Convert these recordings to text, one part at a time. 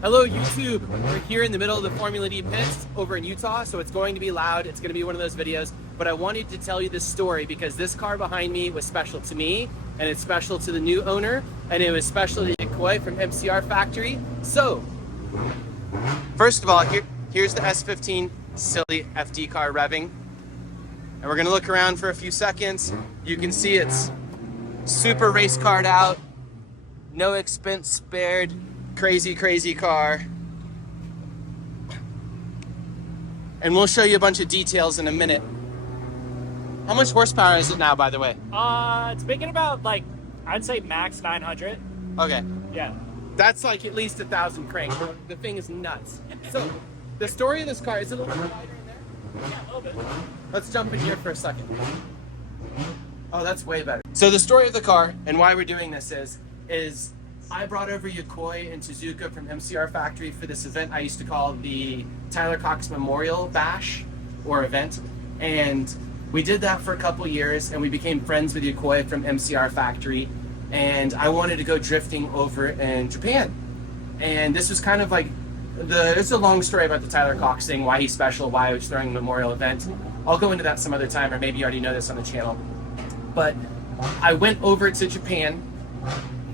Hello YouTube, we're here in the middle of the Formula D pits over in Utah, so it's going to be loud, it's going to be one of those videos, but I wanted to tell you this story because this car behind me was special to me, and it's special to the new owner, and it was special to Koi from MCR Factory. So, first of all, here's the S15 silly FD car revving, and we're going to look around for a few seconds. You can see it's super race card out, no expense spared. Crazy car. And we'll show you a bunch of details in a minute. How much horsepower is it now, by the way? It's making about, like, I'd say max 900. Okay. Yeah. That's like at least 1,000 crank. The thing is nuts. So, the story of this car, is it a little bit wider in there? Yeah, a little bit. Let's jump in here for a second. Oh, that's way better. So the story of the car and why we're doing this is I brought over Yokoi and Tezuka from MCR Factory for this event I used to call the Tyler Cox Memorial Bash or event, and we did that for a couple years and we became friends with Yokoi from MCR Factory, and I wanted to go drifting over in Japan. And this was kind of like it's a long story about the Tyler Cox thing, why he's special, why I was throwing a memorial event. I'll go into that some other time, or maybe you already know this on the channel. But I went over to Japan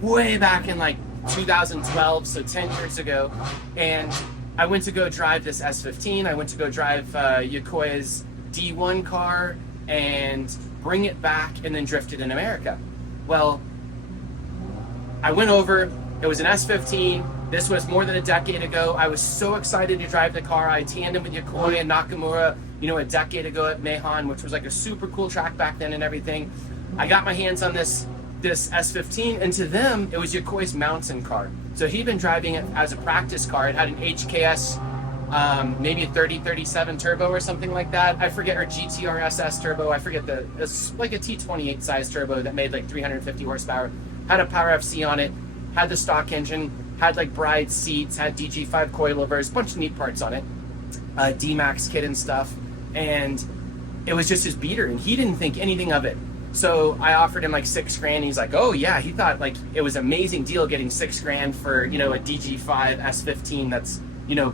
way back in like 2012, so 10 years ago, and I went to go drive this S15. I went to go drive Yokoi's D1 car and bring it back and then drift it in America. Well, I went over, it was an S15. This was more than a decade ago. I was so excited to drive the car. I tandemed with Yokoi and Nakamura, a decade ago at Meihan, which was like a super cool track back then and everything. I got my hands on this S15, and to them, it was Yokoi's mountain car. So he'd been driving it as a practice car. It had an HKS, maybe a 3037 turbo or something like that. I forget, or GTRSS turbo. I forget it's like a T28 size turbo that made like 350 horsepower. Had a Power FC on it, had the stock engine, had like bride seats, had DG5 coilovers, bunch of neat parts on it, D-Max kit and stuff. And it was just his beater, and he didn't think anything of it. So I offered him like $6,000. He's like, oh yeah, he thought like it was an amazing deal getting $6,000 for, a DG5 S15 that's,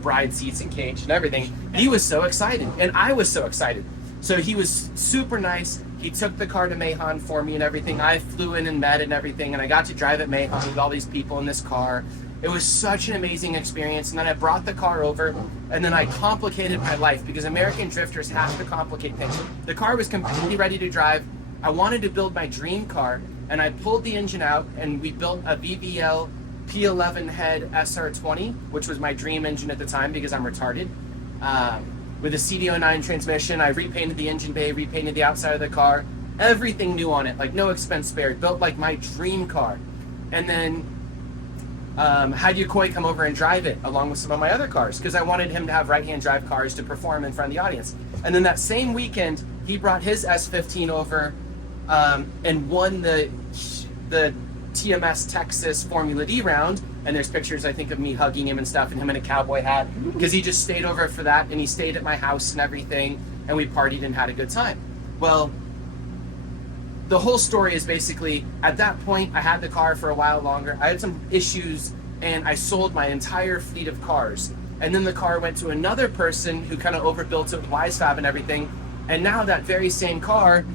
bride seats and cage and everything. He was so excited, and I was so excited. So he was super nice. He took the car to Meihan for me and everything. I flew in and met and everything, and I got to drive at Meihan with all these people in this car. It was such an amazing experience. And then I brought the car over, and then I complicated my life because American drifters have to complicate things. The car was completely ready to drive. I wanted to build my dream car, and I pulled the engine out, and we built a VVL P11 head SR20, which was my dream engine at the time because I'm retarded. With a CD09 transmission, I repainted the engine bay, repainted the outside of the car, everything new on it, like no expense spared, built like my dream car. And then had Yokoi come over and drive it along with some of my other cars because I wanted him to have right-hand drive cars to perform in front of the audience. And then that same weekend, he brought his S15 over and won the TMS Texas Formula D round. And there's pictures, I think, of me hugging him and stuff, and him in a cowboy hat, because he just stayed over for that, and he stayed at my house and everything, and we partied and had a good time. Well, the whole story is basically, at that point, I had the car for a while longer. I had some issues, and I sold my entire fleet of cars. And then the car went to another person who kind of overbuilt it with WiseFab and everything, and now that very same car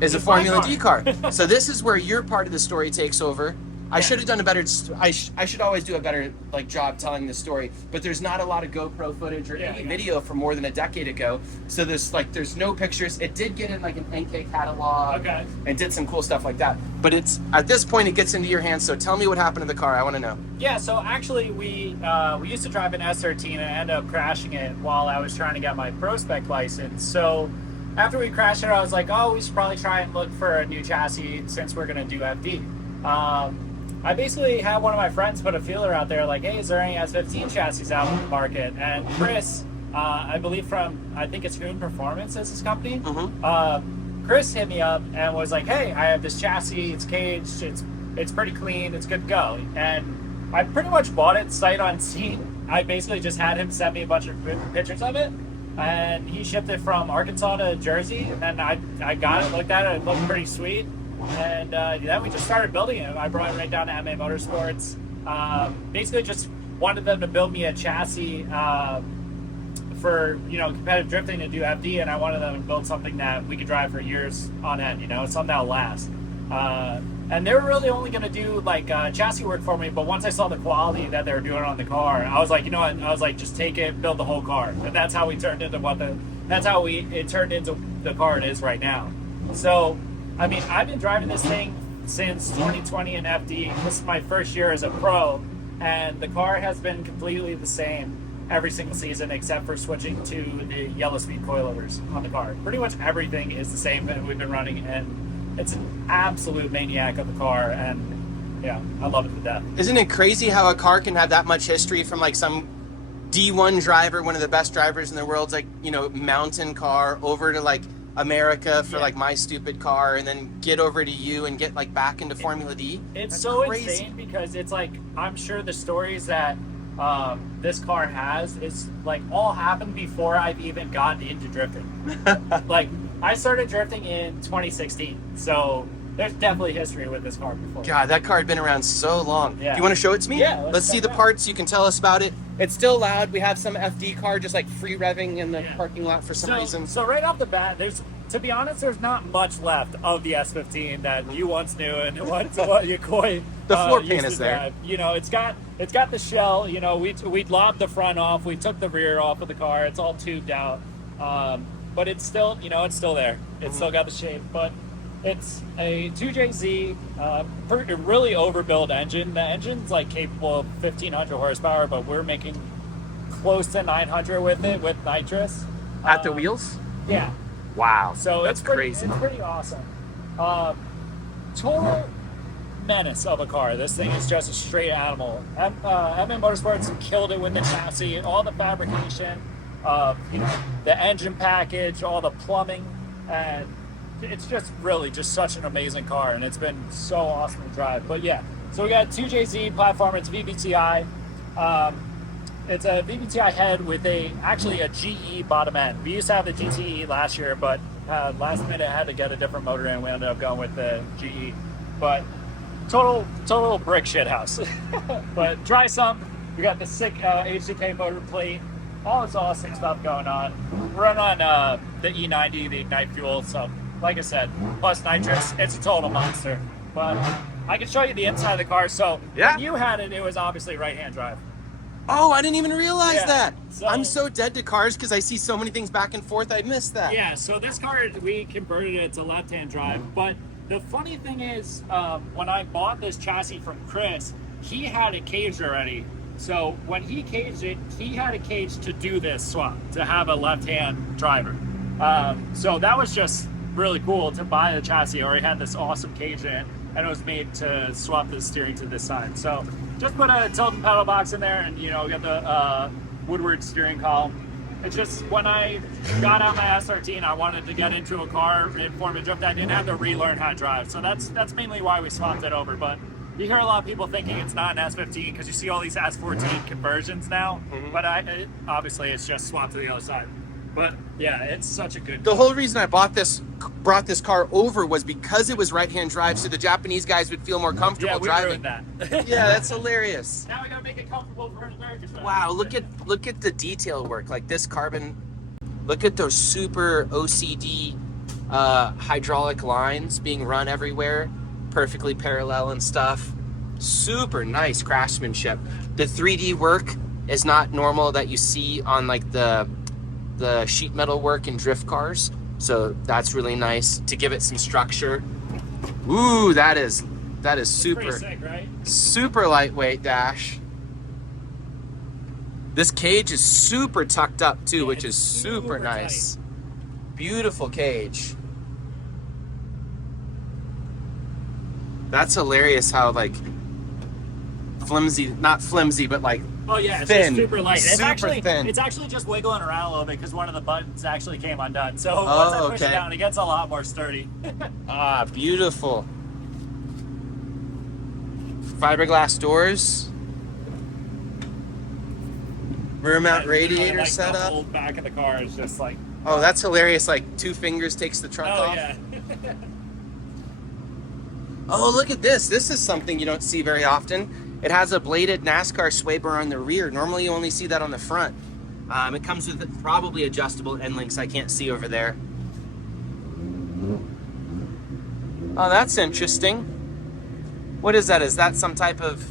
is a Formula D car. So this is where your part of the story takes over. I should have done a better, I should always do a better job telling the story, but there's not a lot of GoPro footage or any video from more than a decade ago. So there's no pictures. It did get in like an NK catalog and did some cool stuff like that. But it's, at this point, it gets into your hands. So tell me what happened to the car. I want to know. Yeah, so actually we used to drive an S13 and ended up crashing it while I was trying to get my Pro Spec license. So after we crashed it, I was like, oh, we should probably try and look for a new chassis since we're going to do FD. I basically had one of my friends put a feeler out there like, hey, is there any S15 chassis out in the market? And Chris, I believe from, I think it's Hoon Performance is his company. Chris hit me up and was like, hey, I have this chassis, it's caged, it's pretty clean, it's good to go. And I pretty much bought it sight unseen. I basically just had him send me a bunch of pictures of it, and he shipped it from Arkansas to Jersey, and then I got it, looked at it looked pretty sweet. And then we just started building it. I brought it right down to MA Motorsports. Basically just wanted them to build me a chassis for, you know, competitive drifting to do FD, and I wanted them to build something that we could drive for years on end, you know, something that'll last. And they were really only going to do like chassis work for me, but once I saw the quality that they were doing on the car, I was like, you know what? I was like, just take it, build the whole car, and that's how we turned into it turned into the car it is right now. So, I mean, I've been driving this thing since 2020 in FD. This is my first year as a pro, and the car has been completely the same every single season except for switching to the yellow speed coilovers on the car. Pretty much everything is the same that we've been running, and it's an absolute maniac of a car, and yeah, I love it to death. Isn't it crazy how a car can have that much history from like some D1 driver, one of the best drivers in the world's like, you know, mountain car, over to like America for like my stupid car, and then get over to you and get like back into Formula D? It's That's so crazy. insane because it's like, I'm sure the stories that this car has is like all happened before I've even gotten into drifting. Like, I started drifting in 2016, so there's definitely history with this car before. God, that car had been around so long. Yeah. Do you want to show it to me? Yeah, Let's see the check it out. parts. You can tell us about it. It's still loud. We have some FD car just like free revving in the parking lot for some reason. So right off the bat, to be honest, there's not much left of the S15 that you once knew and what Yokoi The floor used pan to is there. drive. You know, it's got the shell. You know, we lobbed the front off, we took the rear off of the car. It's all tubed out, but it's still, you know, it's still there. It's still got the shape, but it's a touge, a really overbuilt engine. The engine's like capable of 1,500 horsepower, but we're making close to 900 with it with nitrous. At the wheels? Yeah. Wow. So that's it's pretty, crazy. It's pretty awesome. Total menace of a car. This thing is just a straight animal. MM Motorsports killed it with the chassis, all the fabrication, you know, the engine package, all the plumbing, and it's just really just such an amazing car, and it's been so awesome to drive. But yeah, so we got a touge platform. It's VVTi. It's a VVTi head with actually a GE bottom end. We used to have the GTE last year, but last minute I had to get a different motor in. We ended up going with the GE. But total brick shit house. But dry sump. We got the sick HDK motor plate. All this awesome stuff going on. We're on the E90, the Ignite fuel. So like I said, plus nitrous. It's a total monster. But I can show you the inside of the car. So when you had it, it was obviously right-hand drive. Oh, I didn't even realize that. So, I'm so dead to cars because I see so many things back and forth. I missed that. Yeah, so this car, we converted it to left-hand drive. But the funny thing is, when I bought this chassis from Chris, he had it caged already. So when he caged it, he had a cage to do this swap, to have a left-hand driver. So that was just really cool to buy the chassis. I already had this awesome cage in, and it was made to swap the steering to this side. So just put a tilt and pedal box in there, and you know, get the Woodward steering column. It's just when I got out my S13 and I wanted to get into a car in Formula Drift, I didn't have to relearn how to drive. So that's mainly why we swapped it over. But you hear a lot of people thinking it's not an S15 because you see all these S14 conversions now. But obviously it's just swapped to the other side. But yeah, it's such a good. The whole reason I brought this car over was because it was right-hand drive, so the Japanese guys would feel more comfortable driving. Yeah, we ruined that. Yeah, that's hilarious. Now we gotta make it comfortable for Americans. Wow, look at the detail work. Like this carbon. Look at those super OCD hydraulic lines being run everywhere, perfectly parallel and stuff. Super nice craftsmanship. The 3D work is not normal that you see on like the sheet metal work in drift cars. So that's really nice to give it some structure. Ooh, that is super, pretty sick, right? super lightweight dash. This cage is super tucked up too, which is super nice. Tight. Beautiful cage. That's hilarious how like flimsy, not flimsy, but like oh yeah, it's thin, just super light. super thin. It's actually just wiggling around a little bit because one of the buttons actually came undone. So once I push it down, it gets a lot more sturdy. Ah, beautiful. Fiberglass doors. Rear mount radiator like setup. The whole back of the car is just like. Oh, that's hilarious. Like 2 fingers takes the trunk off. Yeah. Oh, look at this. This is something you don't see very often. It has a bladed NASCAR sway bar on the rear. Normally you only see that on the front. It comes with probably adjustable end links I can't see over there. Oh, that's interesting. What is that? Is that some type of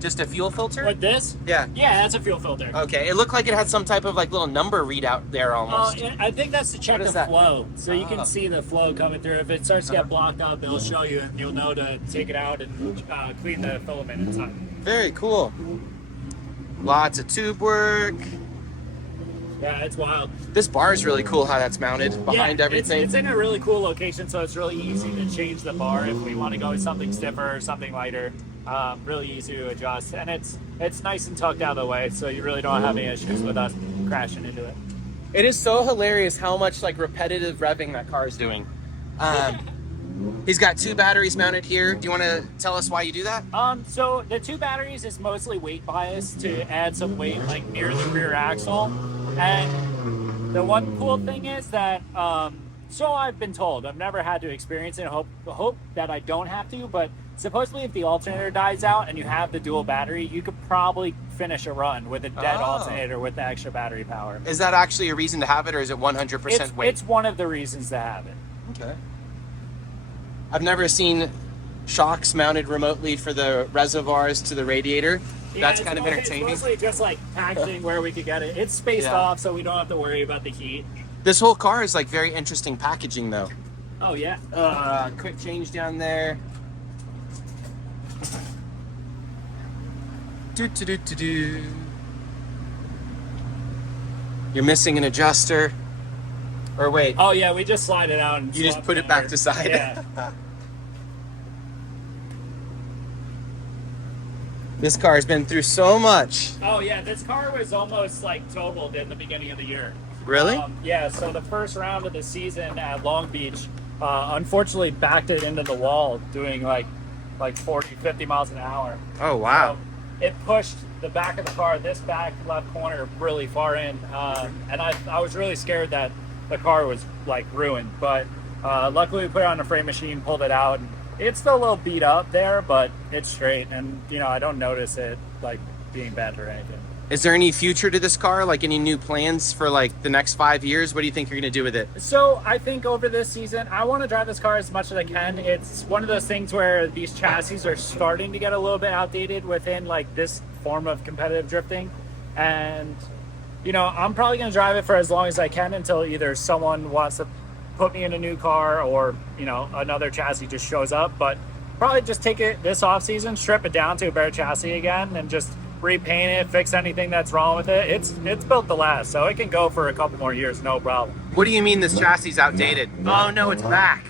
just a fuel filter? With this? Yeah. Yeah, that's a fuel filter. Okay, it looked like it had some type of like little number readout there almost. I think that's to check What the is that? flow. So you Oh. can see the flow coming through. If it starts to get blocked up, it'll show you and you'll know to take it out and clean the filament inside. Very cool. Lots of tube work. Yeah, it's wild. This bar is really cool how that's mounted behind everything. It's in a really cool location, so it's really easy to change the bar if we want to go with something stiffer or something lighter. Really easy to adjust, and it's nice and tucked out of the way, so you really don't have any issues with us crashing into it. It is so hilarious how much like repetitive revving that car is doing. He's got 2 batteries mounted here. Do you want to tell us why you do that? So the 2 batteries is mostly weight bias to add some weight like near the rear axle. And the one cool thing is that, so I've been told, I've never had to experience it, hope that I don't have to, but supposedly if the alternator dies out and you have the dual battery, you could probably finish a run with a dead alternator with the extra battery power. Is that actually a reason to have it, or is it 100% weight? It's one of the reasons to have it. Okay. I've never seen shocks mounted remotely for the reservoirs to the radiator. Yeah, That's kind of entertaining. It's mostly just like packaging where we could get it. It's spaced off, so we don't have to worry about the heat. This whole car is like very interesting packaging though. Oh yeah. Quick change down there. Do. You're missing an adjuster. Or wait. Oh yeah, we just slide it out and You just put it back to side. Yeah. This car has been through so much. Oh yeah, this car was almost like totaled in the beginning of the year. Really? Yeah, so the first round of the season at Long Beach, unfortunately backed it into the wall doing like 40, 50 miles an hour. Oh, wow. So it pushed the back of the car, this back left corner, really far in. And I was really scared that the car was like ruined. But luckily we put it on a frame machine, pulled it out. And it's still a little beat up there, but it's straight. And, you know, I don't notice it like being bad or anything. Is there any future to this car? Like any new plans for like the next 5 years? What do you think you're going to do with it? So I think over this season, I want to drive this car as much as I can. It's one of those things where these chassis are starting to get a little bit outdated within like this form of competitive drifting. And, you know, I'm probably going to drive it for as long as I can until either someone wants to put me in a new car or, you know, another chassis just shows up. But probably just take it this off season, strip it down to a better chassis again, and just repaint it, fix anything that's wrong with it. It's built to last, so it can go for a couple more years, no problem. What do you mean this chassis is outdated? Oh no, it's back.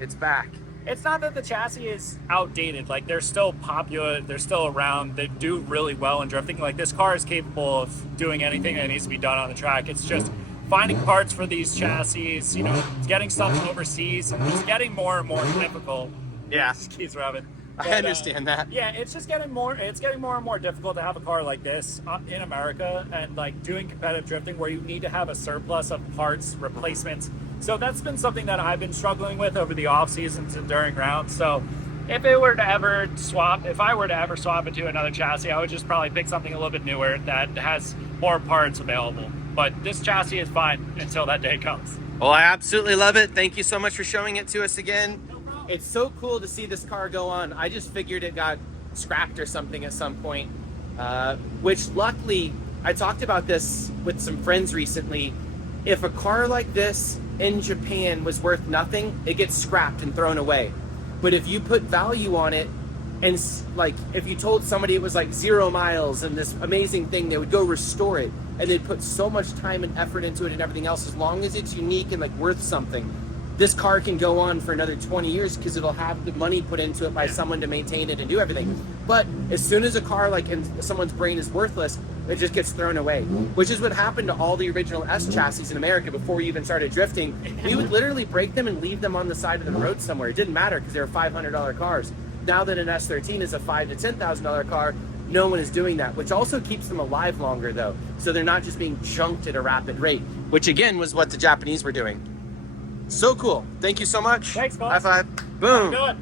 It's back. It's not that the chassis is outdated. Like, they're still popular, they're still around, they do really well in drifting. Like, this car is capable of doing anything that needs to be done on the track. It's just finding parts for these chassis, you know, getting stuff overseas, and it's getting more and more difficult. Yeah. Keith Robin. I understand that. Yeah, it's just getting more and more difficult to have a car like this in America and like doing competitive drifting where you need to have a surplus of parts, replacements. So that's been something that I've been struggling with over the off seasons and during rounds. So if I were to ever swap into another chassis, I would just probably pick something a little bit newer that has more parts available. But this chassis is fine until that day comes. Well, I absolutely love it. Thank you so much for showing it to us again. It's so cool to see this car go on. I just figured it got scrapped or something at some point, which luckily, I talked about this with some friends recently. If a car like this in Japan was worth nothing, it gets scrapped and thrown away. But if you put value on it, and like if you told somebody it was like 0 miles and this amazing thing, they would go restore it, and they'd put so much time and effort into it and everything else. As long as it's unique and like worth something, this car can go on for another 20 years because it'll have the money put into it by someone to maintain it and do everything. But as soon as a car like in someone's brain is worthless, it just gets thrown away, which is what happened to all the original S chassis in America before we even started drifting. We would literally break them and leave them on the side of the road somewhere. It didn't matter because they were $500 cars. Now that an S13 is a $5,000 to $10,000 car, no one is doing that, which also keeps them alive longer though. So they're not just being junked at a rapid rate, which again was what the Japanese were doing. So cool. Thank you so much. Thanks, Bob. High five. Boom. Good.